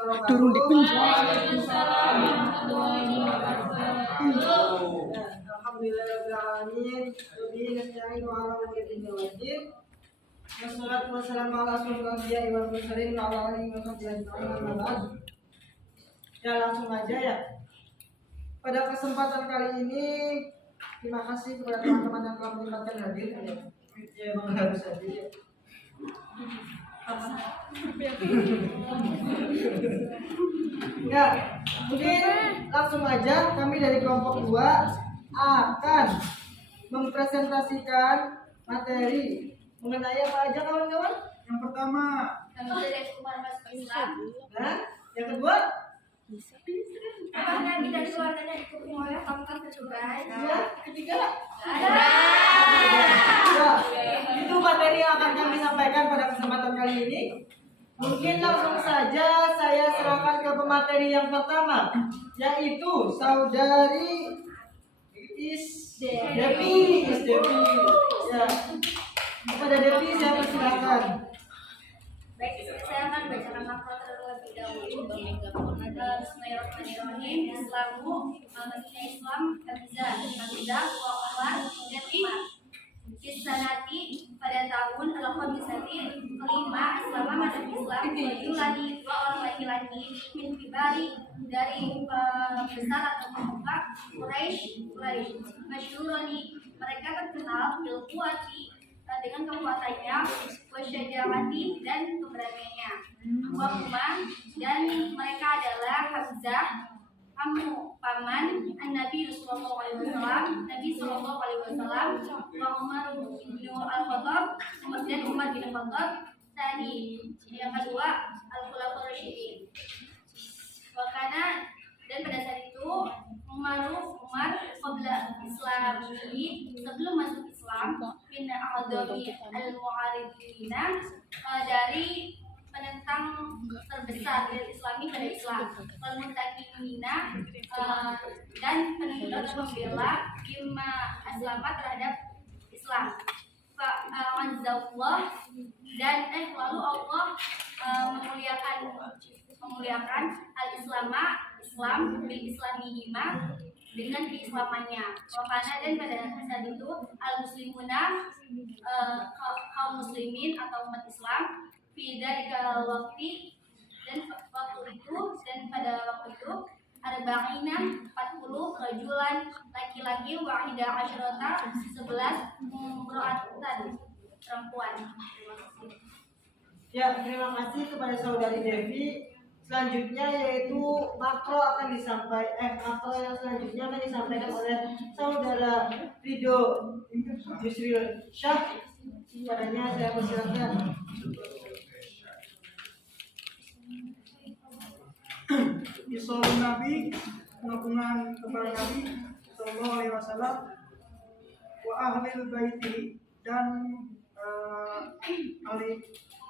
Turun di pun. Alhamdulillahirobbilalamin. Wabihi nasta'inu ala umuri dunya waddin. Wassalatu wassalamu ala asyrofil anbiya'i wal mursalin wa ala alihi wa sahbihi ajma'in. Amma ba'd. Ya, langsung aja ya. Pada kesempatan kali ini, terima kasih kepada teman-teman yang telah menyempatkan hadir. Ya, memang harus hadir. Ya, mungkin langsung aja kami dari kelompok 2 akan mempresentasikan materi mengenai apa aja kawan-kawan? Yang pertama, nah, yang kedua, apakah Nabi dan keluarganya didukung oleh pangkat keturunan? ya, ketiga, ya, itu materi yang akan kami sampaikan pada kesempatan kali ini. Mungkin langsung saja saya serahkan ke pemateri yang pertama, yaitu saudari Devi. Ya, kepada Devi saya persilakan. Baik, saya akan bacakan makro terlebih dahulu. Bismillahirrahmanirrahim. Islamu, maksudnya Islam, Hamzah, wa Umar, dan Umar. Kisanati pada tahun al-khamisati kelima selama masa Islam lagi dua orang laki-laki min kibari dari besar atau pemuka Quraisy masyhurani, mereka terkenal bil quwwati dengan kekuatannya, wasyaja'ati dan keberaniannya, wa huma, dan mereka adalah Hamzah paman Nabi Sallallahu Alaihi Wasallam, wa Umar bin Al-Khattab, kemudian Umar bin Al-Khattab. Tadi yang kedua Al-Khulafaur Rasyidin. Wakana, dan pada saat itu Umar qabla Islami, sebelum masuk Islam, min a'dami al-mu'aridina, dari penentang terbesar dari Islami pada Islam, al-muntakimina, dan pembela bima aslama terhadap Islam. Fa'anzallah, dan lalu Allah memuliakan Islam bil islamihima, dengan keislamannya. Wakana, dan pada saat itu al-muslimuna, kaum muslimin atau umat Islam, pada waktu pada waktu itu arba'ina 40 rajulan laki-laki, wahida asyarata 11 imra'atan perempuan. Ya, terima kasih kepada saudari Devi. Selanjutnya yaitu makro yang selanjutnya akan disampaikan oleh saudara Ridho Yusril Syah. Padanya saya persilakan. Isolasi Nabi, pengagungan kepada Nabi Sallallahu Alaihi Wasallam, wa ahlil baiti, dan ahli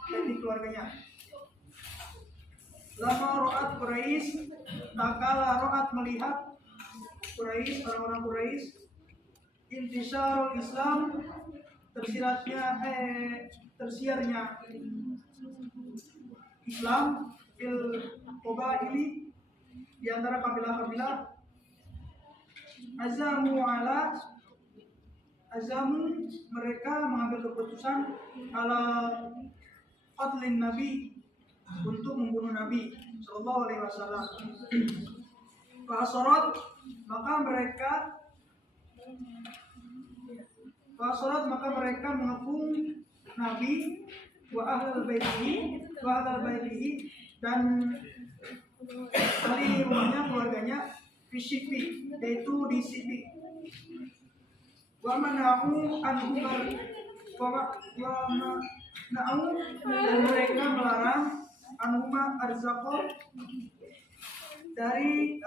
baiti keluarganya. Lama ro'at Quraisy, takala ro'at melihat Quraisy, orang-orang Quraisy, intisarul Islam, tersiarnya Islam fil qabaili, di antara kabilah-kabilah, azamu mereka mengambil keputusan ala qatlin Nabi, untuk membunuh Nabi Sallallahu Alaihi Wasallam. Fa'asarat, maka mereka mengepung Nabi wa ahlal baitihi, dan ahli rumahnya, keluarganya, fisipi, yaitu di Sipi. Wa mana'u anhumar, dan mereka melarang anhuma arzaqo, dari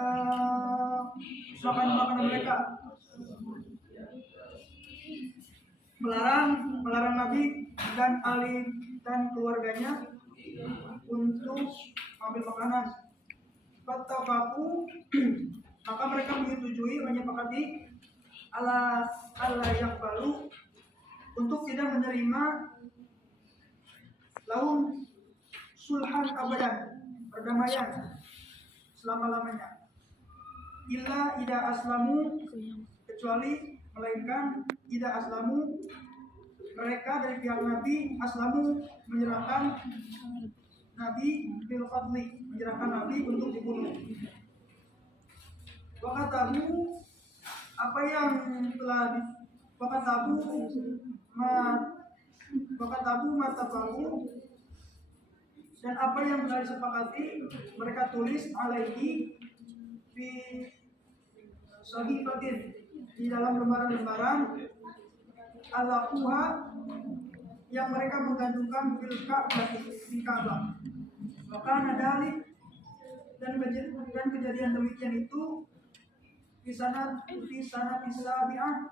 makanan mereka, melarang Nabi dan Ali dan keluarganya untuk ambil makanan. Fattafaku, maka mereka menyepakati ala yang baru, untuk tidak menerima lahum sulhan abadan, perdamaian selama-lamanya. Illa ida aslamu, kecuali melainkan ida aslamu, mereka dari pihak Nabi aslamu menyerahkan Nabi bil fadli, menyerahkan Nabi untuk dibunuh. Wakatabu, apa yang telah wakatabu matabahu, dan apa yang telah disepakati mereka tulis alaihi fi sahifatin, di dalam lembaran-lembaran alaquha yang mereka menggantungkan fil Ka'bah, di Ka'bah. Maka nadalik, dan kejadian demikian itu di sana Sabi'ah,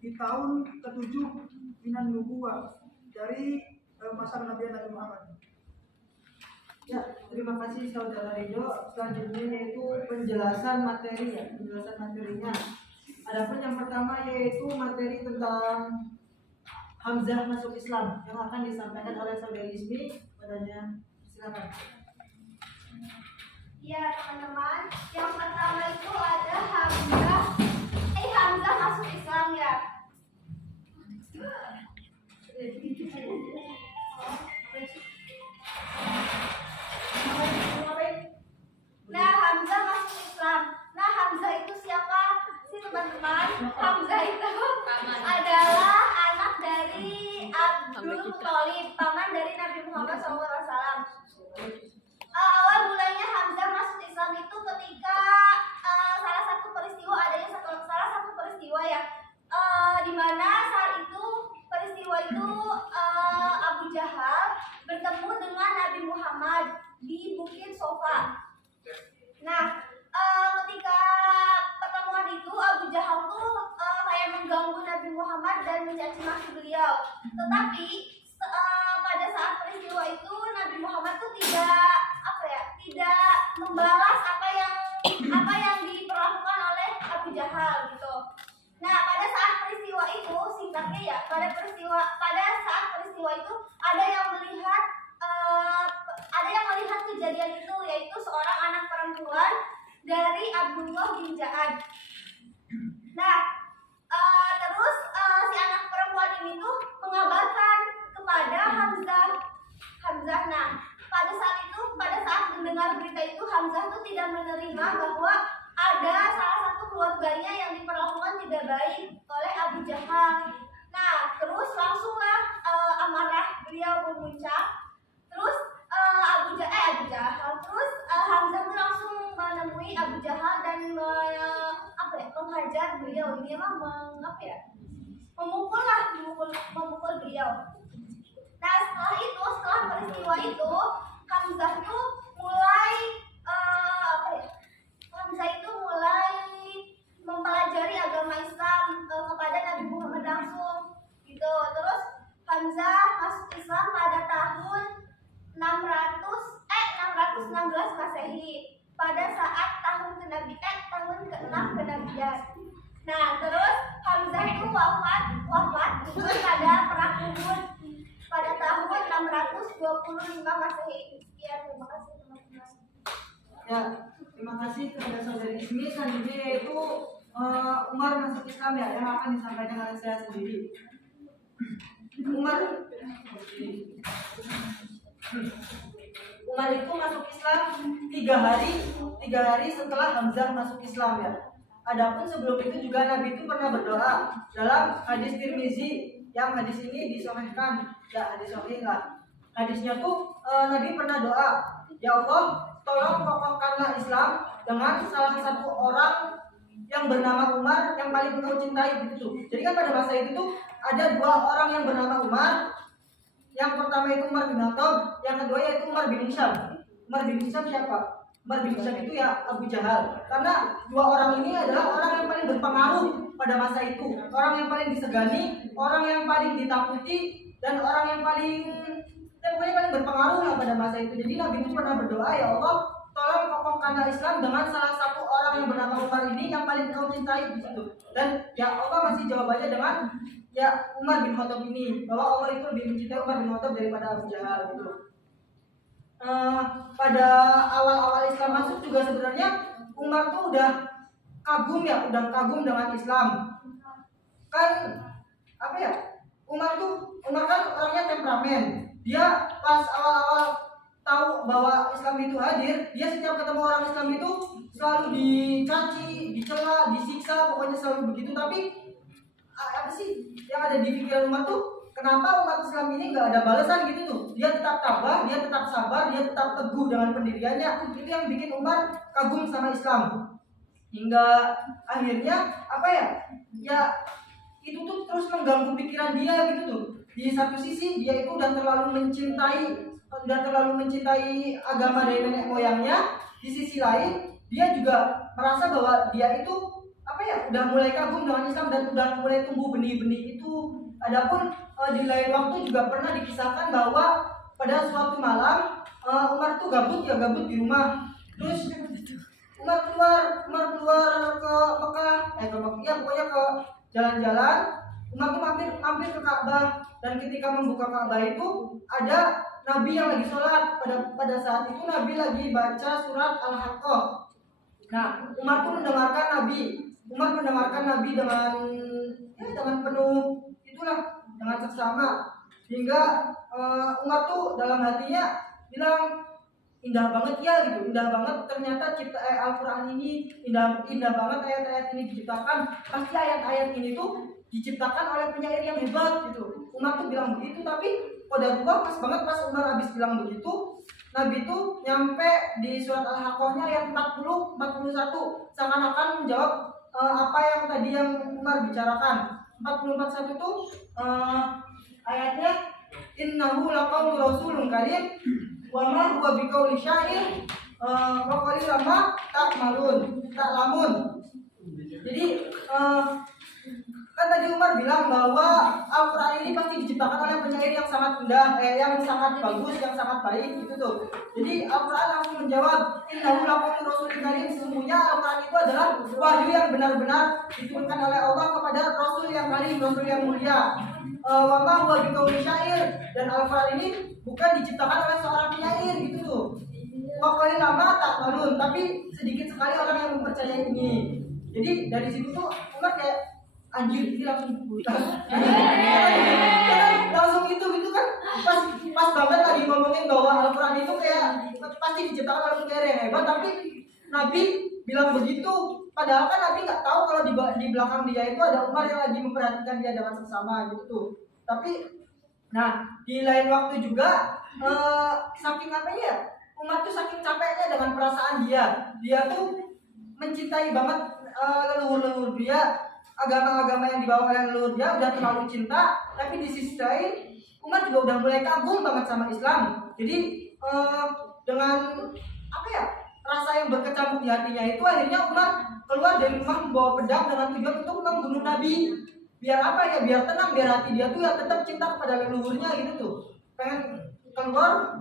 di tahun ke-7 minan nubuwah, dari masa kenabian Nabi Muhammad. Ya, terima kasih saudara Ridho. Selanjutnya yaitu penjelasan materi ya, penjelasan materinya. Adapun yang pertama yaitu materi tentang Hamzah masuk Islam yang akan disampaikan oleh saudari Ismi padanya. Silakan. Ya teman-teman, yang pertama itu ada Hamzah masuk Islam ya. Nah, Hamzah masuk Islam. Nah, Hamzah itu siapa sih teman-teman? Hamzah itu adalah anak dari Abdul Muthalib, paman dari Nabi Muhammad SAW. Awal mulanya Hamzah masuk Islam itu ketika salah satu peristiwa ya, di mana saat itu peristiwa itu Abu Jahal bertemu dengan Nabi Muhammad di Bukit Sofa. Nah, ketika pertemuan itu Abu Jahal tuh kayak mengganggu Nabi Muhammad dan mencaci maki beliau. Tetapi pada saat peristiwa itu Nabi Muhammad tuh tidak membalas apa yang diperlakukan oleh Abu Jahal gitu. Nah, pada saat peristiwa itu singkatnya ya, pada saat peristiwa itu ada yang melihat kejadian itu, yaitu seorang anak perempuan dari Abdullah bin Ja'ad. Nah, terus si anak perempuan ini tuh mengabarkan kepada Hamzah. Nah, pada saat mendengar berita itu Hamzah tuh tidak menerima bahwa ada salah satu keluarganya yang diperlakukan tidak baik oleh Abu Jahal. Nah, terus langsunglah amarah beliau memuncak. Terus Abu Jahal. Terus Hamzah tuh langsung menemui Abu Jahal dan menghajar beliau. Ini memukul beliau. Nah, setelah peristiwa itu Hamzah itu mulai mempelajari agama Islam kepada Nabi Muhammad langsung gitu. Terus Hamzah masuk Islam pada tahun 616 Masehi, pada saat tahun ke-6 kenabian. Nah, terus Hamzah itu wafat pada perang Uhud pada tahun 625 Masehi. Sekian, terima kasih teman-teman. Ya, terima kasih kepada saudari Ismi. Selanjutnya yaitu Umar masuk Islam ya, yang akan disampaikan oleh saya sendiri. Umar itu masuk Islam 3 hari setelah Hamzah masuk Islam ya. Adapun sebelum itu juga Nabi itu pernah berdoa dalam hadis Tirmizi, yang hadis ini disahihkan, ya hadis sahih lah. Hadisnya tuh Nabi pernah doa, ya Allah, tolong kokohkanlah Islam dengan salah satu orang yang bernama Umar yang paling engkau cintai gitu. Jadi kan pada masa itu tuh ada 2 orang yang bernama Umar. Yang pertama itu Umar bin Khattab, yang kedua yaitu Umar bin Hisham. Umar bin Hisham siapa? Umar bin Hisham itu ya Abu Jahal. Karena 2 orang ini adalah orang yang paling berpengaruh pada masa itu, orang yang paling disegani, orang yang paling ditakuti, dan orang yang paling berpengaruh lah pada masa itu. Jadi Nabi itu pernah berdoa, ya Allah, tolong kokohkanlah Islam dengan salah satu orang yang bernama Umar ini yang paling kau cintai gitu. Dan ya Allah masih jawabannya dengan ya Umar bin Khattab ini, bahwa Allah itu lebih mencintai Umar bin Khattab daripada Abu Jahal gitu. pada awal-awal Islam masuk juga sebenarnya Umar tuh udah kagum dengan Islam. Kan apa ya? Umar kan orangnya temperamen. Dia pas awal-awal tahu bahwa Islam itu hadir, dia setiap ketemu orang Islam itu selalu dicaci, dicela, disiksa, pokoknya selalu begitu. Tapi apa sih yang ada di pikiran Umar tuh? Kenapa umat Islam ini nggak ada balasan gitu tuh? Dia tetap tabah, dia tetap sabar, dia tetap teguh dengan pendiriannya. Itu yang bikin Umar kagum sama Islam. Hingga akhirnya apa ya? Ya itu tuh terus mengganggu pikiran dia gitu tuh. Di satu sisi dia itu udah terlalu mencintai agama dari nenek moyangnya. Di sisi lain dia juga merasa bahwa dia itu apa ya? Udah mulai kagum dengan Islam dan udah mulai tumbuh benih-benih itu. Adapun di lain waktu juga pernah dikisahkan bahwa pada suatu malam Umar tuh gabut di rumah. Terus Umar keluar ke Mekah, pokoknya ke jalan-jalan. Umar tuh mampir ke Ka'bah, dan ketika membuka Ka'bah itu ada Nabi yang lagi sholat. Pada saat itu Nabi lagi baca surat Al-Haqqah. Nah, Umar tuh mendengarkan Nabi dengan penuh dengan seksama, hingga Umar tuh dalam hatinya bilang, indah banget ya gitu, indah banget ternyata Al-Quran ini, indah banget ayat-ayat ini diciptakan, pasti ayat-ayat ini tuh diciptakan oleh penyair yang hebat gitu. Umar tuh bilang begitu. Tapi qadarullah pas banget pas Umar habis bilang begitu, Nabi tuh nyampe di surat Al-Haqqahnya ayat 40-41, seakan-akan menjawab apa yang tadi yang Umar bicarakan. 40-41 tuh ayatnya, innahu laqaulu rasulun karim wa ma huwa biqauli syair wa qalilan ma ta'lamun. Jadi kan tadi Umar bilang bahwa Al-Quran ini pasti diciptakan oleh penyair yang sangat indah, yang sangat bagus, yang sangat baik gitu tuh. Jadi Al-Quran langsung menjawab, innahu laqaulu rasulun karim, sesungguhnya Al-Quran itu adalah wahyu yang benar-benar diturunkan oleh Allah kepada Rasul yang karim, Rasul yang mulia. Wa ma huwa biqauli syair, dan Al-Quran ini bukan diciptakan oleh seorang penyair gitu tuh. Wa qalilan ma ta'lamun, tapi sedikit sekali orang yang mempercayai ini. Jadi dari situ tuh Umar kayak anjir, ini langsung gitu kan, pas banget lagi ngomongin bahwa Al-Quran itu kayak pasti diciptakan oleh penyair yang hebat. Tapi Nabi bilang begitu, padahal kan Nabi nggak tahu kalau di belakang dia itu ada Umar yang lagi memperhatikan dia dengan seksama gitu tuh. Tapi nah di lain waktu juga saking apa ya, Umar tuh saking capeknya dengan perasaan dia tuh mencintai banget leluhur dia, agama-agama yang dibawa oleh leluhur dia udah terlalu cinta. Tapi di sisi lain Umar juga udah mulai kagum banget sama Islam. Jadi dengan apa ya, rasa yang berkecamuk di hatinya itu, akhirnya Umar keluar dari rumah membawa pedang dengan tujuan untuk membunuh Nabi. Biar apa ya, biar tenang, biar hati dia tuh ya tetap cinta kepada leluhurnya gitu tuh. Pengen keluar,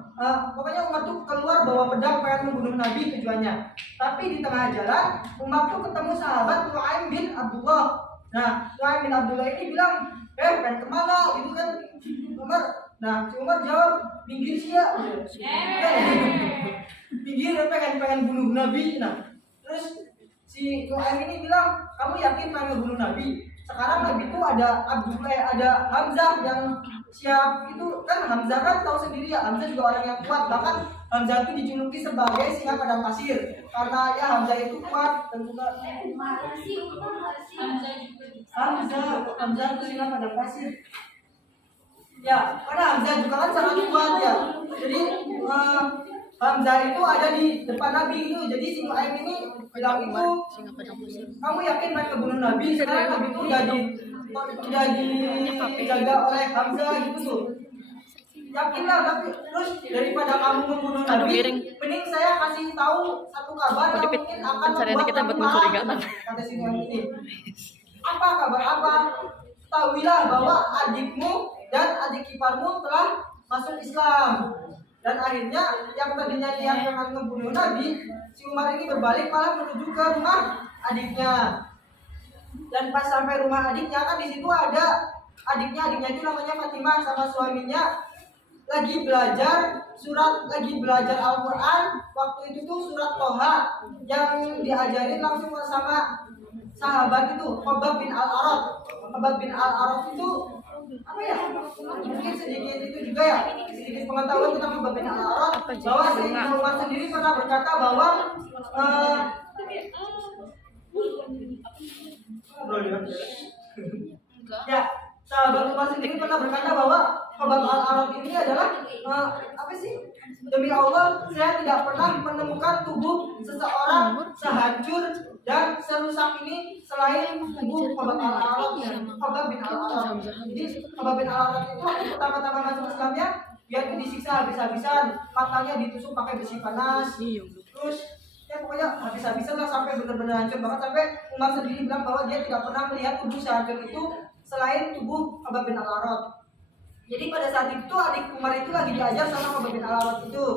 pokoknya Umar tuh keluar bawa pedang pengen membunuh Nabi tujuannya. Tapi di tengah jalan Umar tuh ketemu sahabat Nu'aim bin Abdullah. Nah, Nu'aim bin Abdullah ini bilang, pengen kemana gitu kan Umar. Nah, si Umar jawab, minggir sih ya. Minggir, pengen bunuh Nabi. Nah, terus si Nu'aim ini bilang, kamu yakin pengen ngebunuh Nabi? Sekarang Nabi itu ada ada Hamzah yang siap. Itu kan Hamzah kan tahu sendiri ya, Hamzah juga orang yang kuat. Bahkan Hamzah itu dijuluki sebagai singa padang pasir karena ya Hamzah itu kuat dan juga Hamzah itu singa padang pasir. Ya, karena Hamzah juga kan sangat kuat ya. Jadi Hamzah itu ada di depan Nabi itu. Jadi si Nu'aim ini bilang itu, kamu yakin pengen ngebunuh Nabi? Sekarang Nabi itu udah dijaga oleh Hamzah gitu tuh. Yakinlah, tapi terus daripada kamu membunuh Nabi, mending saya kasih tahu satu kabar yang mungkin akan membuat kamu marah. Kata si Nu'aim ini. Apa kabar apa? Tahuilah bahwa adikmu dan adik iparmu telah masuk Islam. Dan akhirnya yang tadinya dia akan membunuh Nabi, si Umar ini berbalik malah menuju ke rumah adiknya. Dan pas sampai rumah adiknya kan di situ ada adiknya itu namanya Fatimah sama suaminya lagi belajar Al-Quran. Waktu itu tuh surat Toha yang diajarin langsung sama sahabat itu Khabbab bin Al-Arad. Khabbab bin Al-Arad itu apa ya? Mungkin sedikit itu juga ya, sedikit pengetahuan tentang Khabbab bin Al-Arad, bahwa Sayyidina Umar sendiri pernah berkata bahwa ya, sahabat Umar sendiri pernah berkata bahwa Khabbab Al-Arad ini adalah apa sih? Demi Allah, saya tidak pernah menemukan tubuh seseorang sehancur dan serusak ini selain tubuh Khabbab Al-Arad ya, Khabbab bin Al-Arad. Jadi Khabbab bin Al-Arad itu waktu pertama-tama masuk Islamnya, dia itu disiksa habis-habisan, matanya ditusuk pakai besi panas, terus ya pokoknya habis-habisan lah sampai benar-benar hancur banget, sampai Umar sendiri bilang bahwa dia tidak pernah melihat tubuh sehancur itu selain tubuh Khabbab bin Al-Arad. Jadi pada saat itu adik Umar itu lagi diajar sama Khabbab bin Al-Arad itu.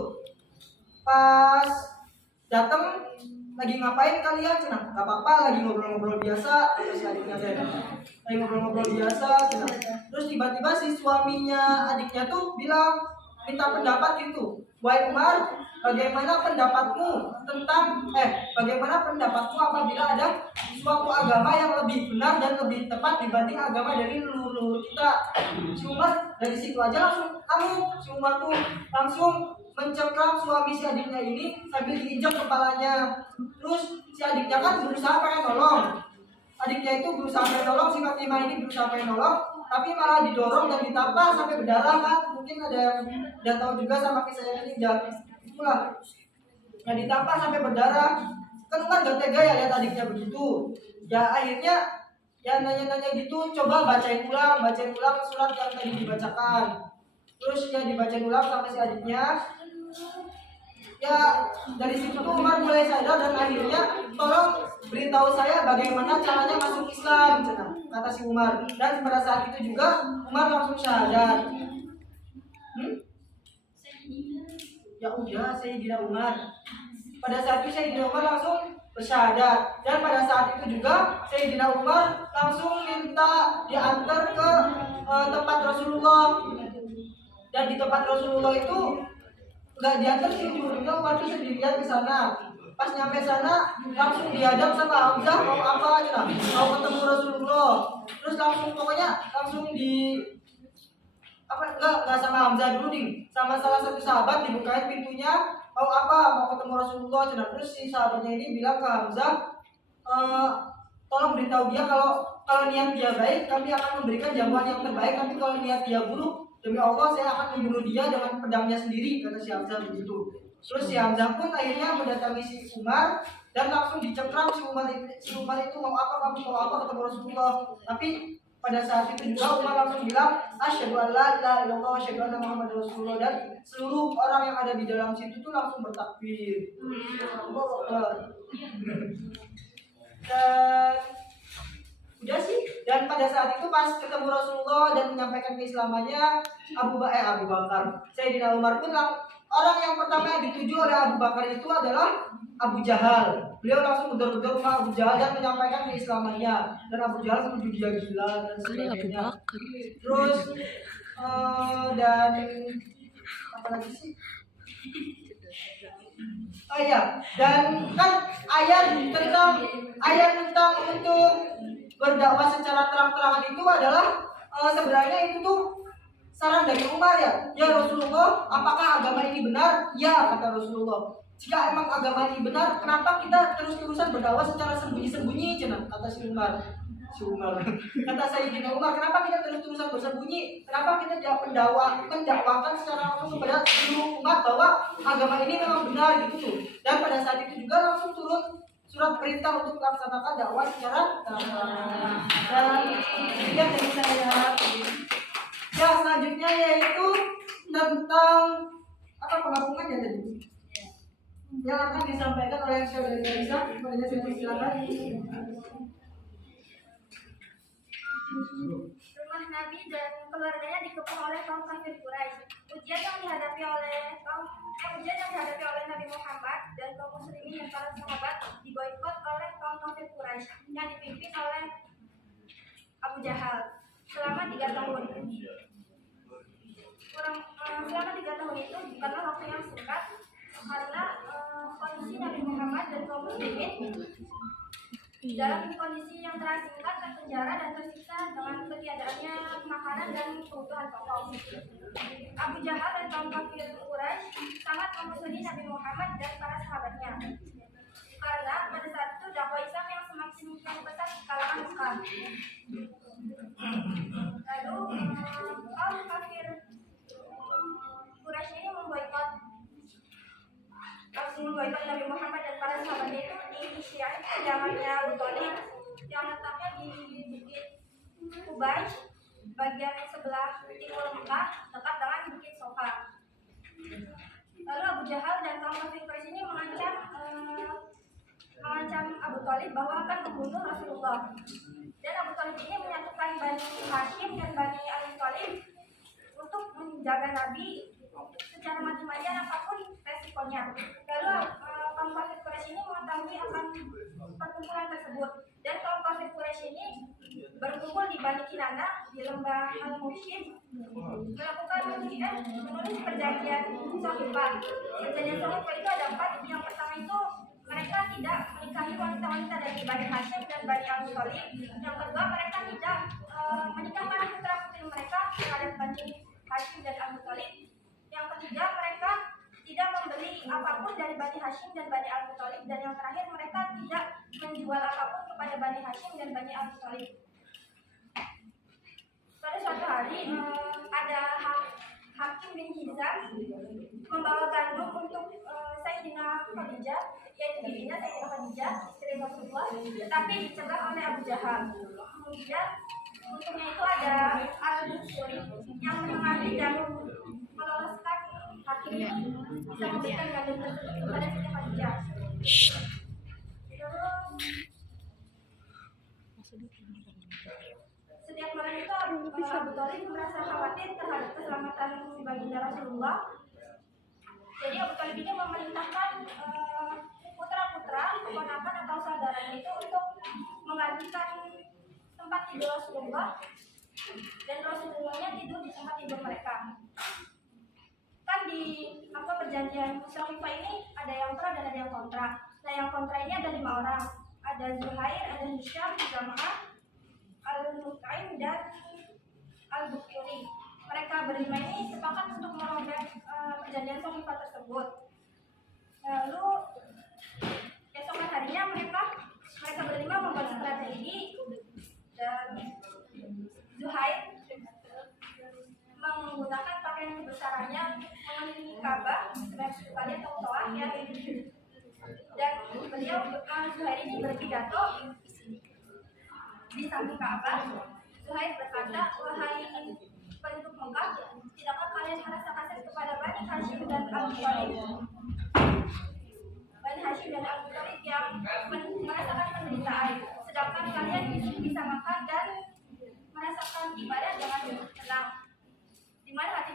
Pas datang lagi ngapain kalian? Cenah, nggak apa-apa, lagi ngobrol-ngobrol biasa. Terus adiknya saya lagi ngobrol-ngobrol biasa. Cenah. Terus tiba-tiba si suaminya adiknya tuh bilang, minta pendapat gitu. Wahai Umar, bagaimana pendapatmu apabila ada suatu agama yang lebih benar dan lebih tepat dibanding agama dari leluhur kita? Si Umar dari situ aja langsung si Umar tuh langsung mencengkram suami si adiknya ini sambil diinjak kepalanya. Terus si adiknya kan berusaha pengen nolong. Adiknya itu berusaha pengen nolong, si Fatimah ini berusaha pengen nolong, tapi malah didorong dan ditampar sampai berdarah kan. Mungkin ada yang udah tahu juga sama kisah ini, itulah. Yang ditampar sampai berdarah. Kan Umar gak tega ya lihat adiknya begitu. Ya akhirnya ya nanya-nanya gitu, coba bacain ulang surat yang tadi dibacakan. Terus ya dibacain ulang sama si adiknya. Ya dari situ tuh Umar mulai sadar dan akhirnya tolong beritahu saya bagaimana caranya masuk Islam, kata si Umar. Dan pada saat itu juga Umar langsung syahadat. Ya udah, Sayyidina Umar. Pada saat itu Sayyidina Umar langsung bersyahadat. Dan pada saat itu juga Sayyidina Umar langsung minta diantar ke tempat Rasulullah. Dan di tempat Rasulullah itu nggak diantar sih, Sayyidina Umar itu sendirian ke sana. Pas nyampe sana langsung dihadap sama Hamzah, mau apa aja, mau ketemu Rasulullah. Terus langsung pokoknya langsung nggak sama Hamzah dulu nih, sama salah satu sahabat dibukain pintunya, mau apa, mau ketemu Rasulullah. Terus si sahabatnya ini bilang ke Hamzah, tolong beritahu dia kalau niat dia baik kami akan memberikan jamuan yang terbaik, tapi kalau niat dia buruk demi Allah saya akan membunuh dia dengan pedangnya sendiri, kata si Hamzah begitu. Terus si Hamzah pun akhirnya mendatangi si Umar dan langsung dicengkram si Umar itu, mau apa ketemu Rasulullah. Tapi pada saat itu juga Umar langsung bilang asyhadu an la ilaha illallah wa asyhadu anna Muhammadar Rasulullah, dan seluruh orang yang ada di dalam situ tuh langsung bertakbir. Dan udah sih. Dan pada saat itu pas ketemu Rasulullah dan menyampaikan keislamannya, Abu Bakar, Sayyidina Umar pun orang yang pertama yang dituju oleh Abu Bakar itu adalah Abu Jahal. Beliau langsung gedor-gedor rumah Abu Jahal dan menyampaikan keislamannya. Dan Abu Jahal menuju dia gila dan sebagainya. Terus dan apa lagi sih? Oh iya, dan kan ayat tentang untuk berdakwah secara terang-terangan itu adalah sebenarnya itu tuh saran dari Umar ya. Ya Rasulullah, apakah agama ini benar? Ya, kata Rasulullah. Jika emang agama ini benar, kenapa kita terus-terusan berdakwah secara sembunyi-sembunyi? Kata si Umar. Kata Sayyidina Umar, kenapa kita terus-terusan bersembunyi? Kenapa kita tidak mendakwakan secara langsung kepada seluruh umat bahwa agama ini memang benar gitu. Dan pada saat itu juga langsung turun surat perintah untuk melaksanakan dakwah secara terang. Dan yang dari saya, ya selanjutnya yaitu tentang pengapungan ya tadi yang akan disampaikan oleh Saudara Isa. Kepada saya silakan. Rumah Nabi dan keluarganya dikepung oleh kaum kafir Quraisy. Ujian yang dihadapi oleh Nabi Muhammad dan kaum muslimin dan para sahabat diboikot oleh kaum kafir Quraisy yang dipimpin oleh Abu Jahal selama 3 tahun. selama 3 tahun itu bukanlah waktu yang singkat karena kondisi Nabi Muhammad dan kaum muslimin dalam kondisi yang terasingkat, terpenjara dan tersiksa dengan ketiadaannya makanan dan kebutuhan pokok. Abu Jahal dan kaum kafir Quraisy sangat memusuhi Nabi Muhammad dan para sahabatnya. Karena pada saat itu dakwah Islam yang semakin pesat di kalangan Mekah. Lalu kaum kafir Quraisy ini memboikot Nabi Muhammad dan para sahabatnya itu di Syiah zamannya Abu Thalib yang letaknya di Bukit Ubay bagian sebelah timur Mekah dekat dengan Bukit Sofa. Lalu Abu Jahal dan kaum kafir Quraisy ini mengancam Abu Thalib bahwa akan membunuh Rasulullah. Dan Abu Thalib ini menyatukan Bani Hashim dan Bani Abi Thalib untuk menjaga Nabi secara mati-matian apapun resikonya. Lalu kaum kafir Quraisy ini mengetahui akan perkumpulan tersebut dan kaum kafir Quraisy ini berkumpul di Bani Kinana di lembah Al-Mushib melakukan menulis perjanjian Sohibah. Perjanjian Sohibah itu ada 4. Yang pertama itu mereka tidak menikahi wanita-wanita dari Bani Hashim dan Bani Abi Thalib. Yang kedua, mereka tidak menikahkan putra-putri mereka terhadap Bani Hashim dan Abi Thalib. Yang ketiga, mereka tidak membeli apapun dari Bani Hashim dan Bani Abi Thalib. Dan yang terakhir, mereka tidak menjual apapun kepada Bani Hashim dan Bani Abi Thalib. Pada suatu hari, ada Hakim bin Hizam membawa gandum untuk Sayyidina Khadijah, yaitu bibinya Sayyidina Khadijah, istri Rasulullah, tetapi dicegah oleh Abu Jahal. Kemudian untungnya itu ada Al-Bukhari yang menengahi dan meloloskan Hakim ini bisa memberikan gandum tersebut kepada Sayyidina Khadijah. Setiap malam itu Abu Thalib merasa khawatir terhadap keselamatan baginda Rasulullah. Jadi Abu Thalib ini memerintahkan putra-putra, keponakan atau saudaranya itu untuk menggantikan tempat tidur Rasulullah dan Rasulullahnya tidur di tempat tidur mereka. Kan di perjanjian Sohibah ini ada yang pro dan ada yang kontra. Nah, yang kontra ini ada 5 orang. Ada Zuhair, ada Hisham, Jama'ah, Al-Mut'im dan Al-Bukhari. Mereka berlima ini sepakat untuk merobek perjanjian Sohibah tersebut. Lalu keesokan harinya mereka berlima membuat strategi dan Zuhair menggunakan pakaian kebesarannya mengelilingi Ka'bah sebagai tawaf ya. Dan beliau Zuhair ini berpidato di samping Ka'bah. Zuhair berkata, wahai penduduk Mekah, tidakkah kalian merasa kasih kepada Bani Hashim dan Abu Thalib? Bani Hashim dan Abu Thalib yang merasakan penderitaan, sedangkan kalian bisa makan dan merasakan ibadah dengan tenang. Di mana hati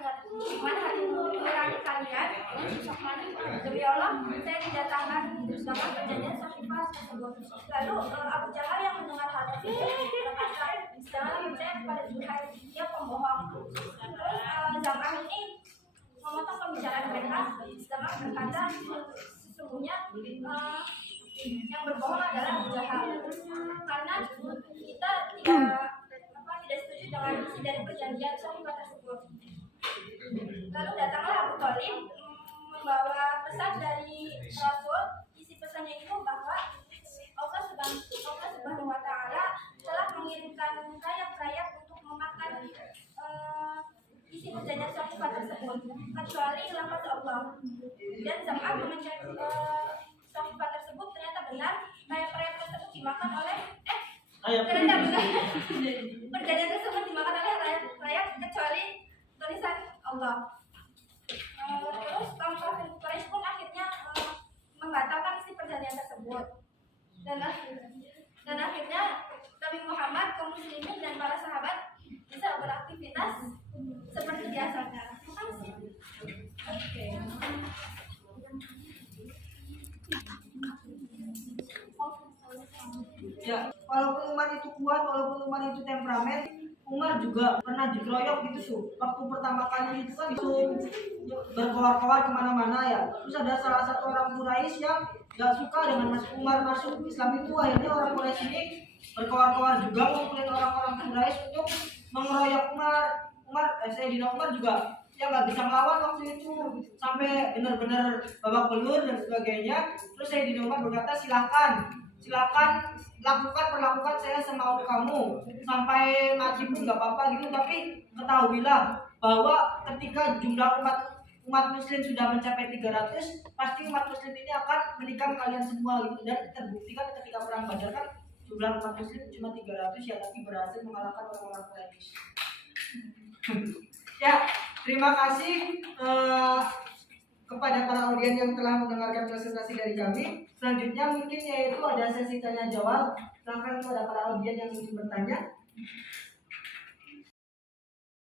nurani kalian? Demi Allah, saya didatangkan dengan perjanjian Sohibah tersebut. Lalu Abu Jahal yang mendengar hal tersebut berkata, janganlah percaya kepada Zuhair, dia pembohong. Terus Zam'ah ini memotong pembicaraan mereka. Zam'ah berkata, sesungguhnya yang berbohong adalah Abu Jahal, karena kita tidak setuju dengan isi dari perjanjian Sohibah tersebut. Lalu datanglah Abu Thalib membawa pesan dari Rasul. Isi pesannya itu bahwa Allah Subhanahu wa Ta'ala telah mengirimkan rayap-rayap untuk memakan isi perjanjian Sohibah tersebut, kecuali lafaz Allah. Dan Zam'ah mengecek Sohibah tersebut, ternyata benar rayap-rayap tersebut dimakan oleh ternyata benar perjanjian tersebut dimakan oleh rayap kecuali tulisan Allah. Terus kaum kafir Quraisy pun akhirnya membatalkan isi perjanjian tersebut. Dan akhirnya Nabi Muhammad, kaum muslimin dan para sahabat bisa beraktivitas seperti biasanya. Ya, walaupun umat itu kuat, walaupun umat itu temperamen, Umar juga pernah dikeroyok gitu tuh. Waktu pertama kali itu kan itu berkoar-koar kemana-mana ya. Terus ada salah satu orang Quraisy yang gak suka dengan Umar masuk Islam itu. Akhirnya orang Quraisy ini berkoar-koar juga ngumpulin orang-orang Quraisy untuk mengeroyok Umar. Sayyidina Umar juga yang nggak bisa melawan waktu itu sampai benar-benar babak belur dan sebagainya. Terus Sayyidina Umar berkata, silakan perlakukan saya semau kamu sampai mati pun nggak apa-apa gitu, tapi ketahuilah bahwa ketika jumlah umat muslim sudah mencapai 300, pasti umat muslim ini akan menikam kalian semua gitu. Dan terbuktikan ketika perang Badar kan jumlah umat muslim cuma 300 ya, tapi berhasil mengalahkan orang-orang Quraisy. Ya, terima kasih kepada para audien yang telah mendengarkan presentasi dari kami. Selanjutnya mungkin yaitu ada sesi tanya jawab. Silakan kepada para audien yang ingin bertanya.